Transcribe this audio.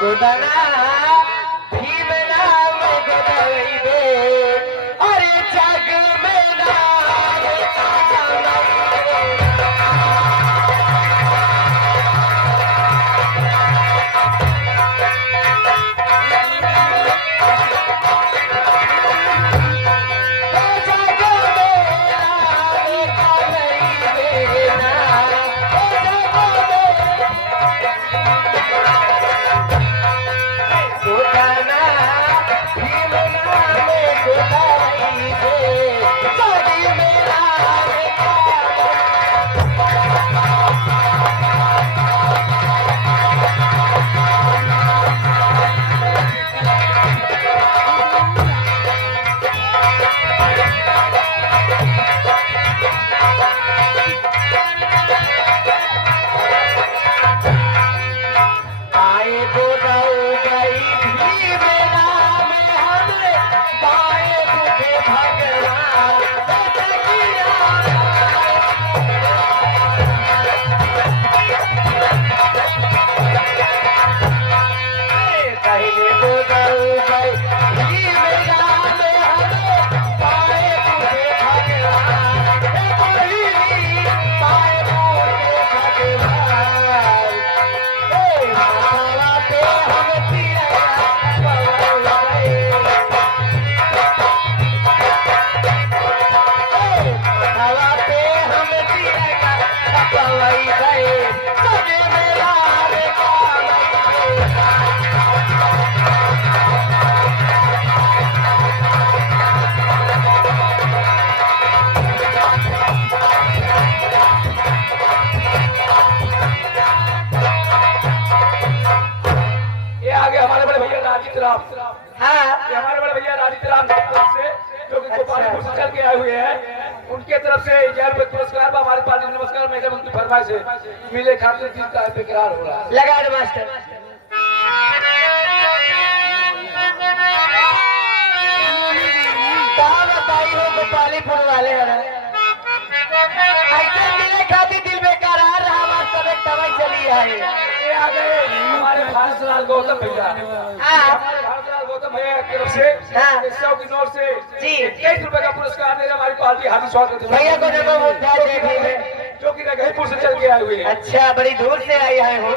गोदाना भीम नाम गोदाइबे अरे जग में नाम हमारे बड़े भैया राजीव राम तरफ से जो कि गोपालपुर से चल के आए हुए हैं, उनके तरफ से 1000 रुपये पुरस्कार हमारे पास। नमस्कार मैडम, उनकी फरमाइश से मिले खातिर दिन का बेकरार हो रहा है। लगा दो मास्टर। कहाँ बताई हो गोपालीपुर वाले ऐसे मिले खातिर दिल बेकरार रहा। सब एक दवाई चली है। ये आ गए हमारे भारतलाल गौतम भैया। हमारे भारतलाल गौतम भैया की तरफ से 100 की नोट से जी 21 रुपए का पुरस्कार दे हमारी पार्टी हार्दिक स्वागत है भैया को देखो जो कि रघईपुर से चल के आए हुए हैं। अच्छा, बड़ी दूर से आई है हो।